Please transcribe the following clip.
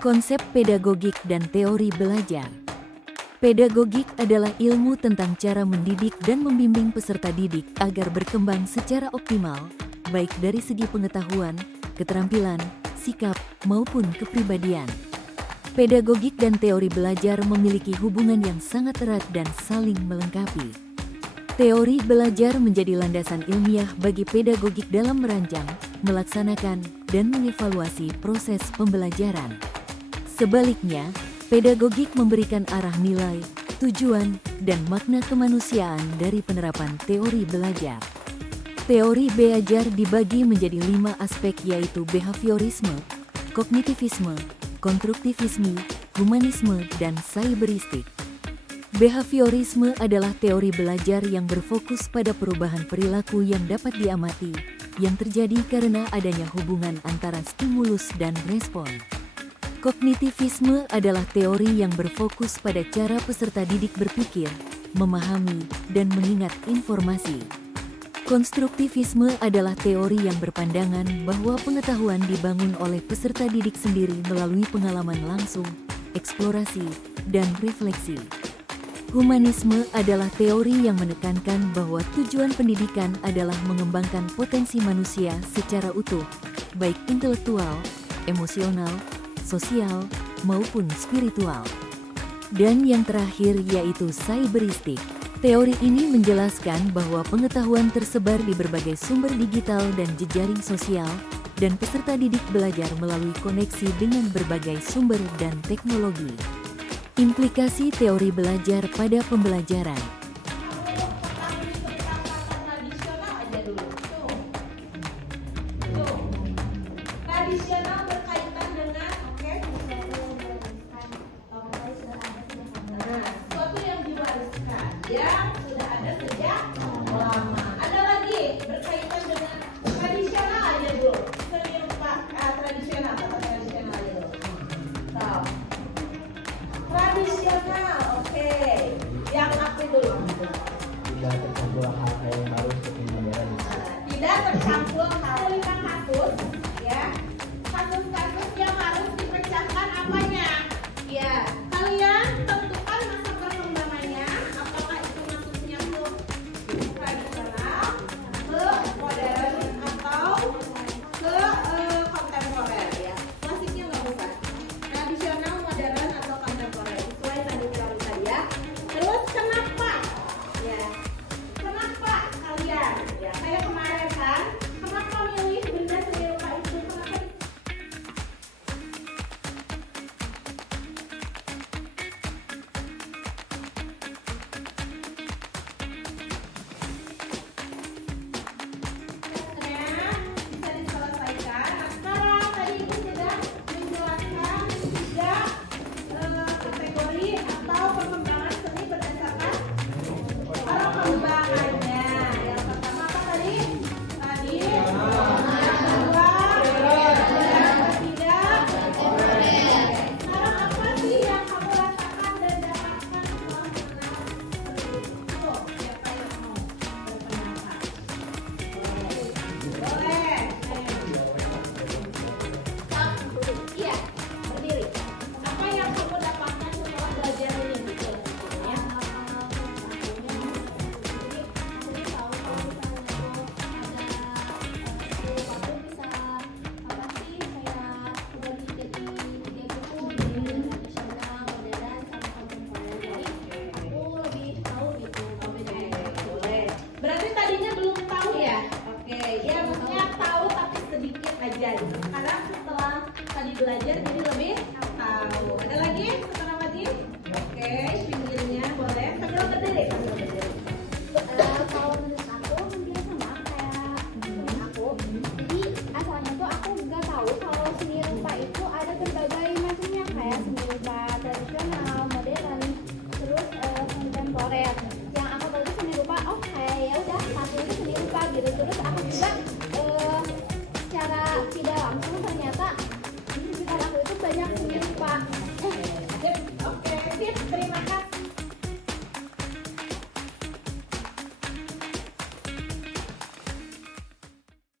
Konsep pedagogik dan teori belajar. Pedagogik adalah ilmu tentang cara mendidik dan membimbing peserta didik agar berkembang secara optimal, baik dari segi pengetahuan, keterampilan, sikap, maupun kepribadian. Pedagogik dan teori belajar memiliki hubungan yang sangat erat dan saling melengkapi. Teori belajar menjadi landasan ilmiah bagi pedagogik dalam merancang, melaksanakan, dan mengevaluasi proses pembelajaran. Sebaliknya, pedagogik memberikan arah nilai, tujuan, dan makna kemanusiaan dari penerapan teori belajar. Teori belajar dibagi menjadi 5 aspek, yaitu behaviorisme, kognitivisme, konstruktivisme, humanisme, dan cyberistik. Behaviorisme adalah teori belajar yang berfokus pada perubahan perilaku yang dapat diamati, yang terjadi karena adanya hubungan antara stimulus dan respon. Kognitivisme adalah teori yang berfokus pada cara peserta didik berpikir, memahami, dan mengingat informasi. Konstruktivisme adalah teori yang berpandangan bahwa pengetahuan dibangun oleh peserta didik sendiri melalui pengalaman langsung, eksplorasi, dan refleksi. Humanisme adalah teori yang menekankan bahwa tujuan pendidikan adalah mengembangkan potensi manusia secara utuh, baik intelektual, emosional, sosial, maupun spiritual. Dan yang terakhir yaitu cyberistik. Teori ini menjelaskan bahwa pengetahuan tersebar di berbagai sumber digital dan jejaring sosial, dan peserta didik belajar melalui koneksi dengan berbagai sumber dan teknologi. Implikasi teori belajar pada pembelajaran.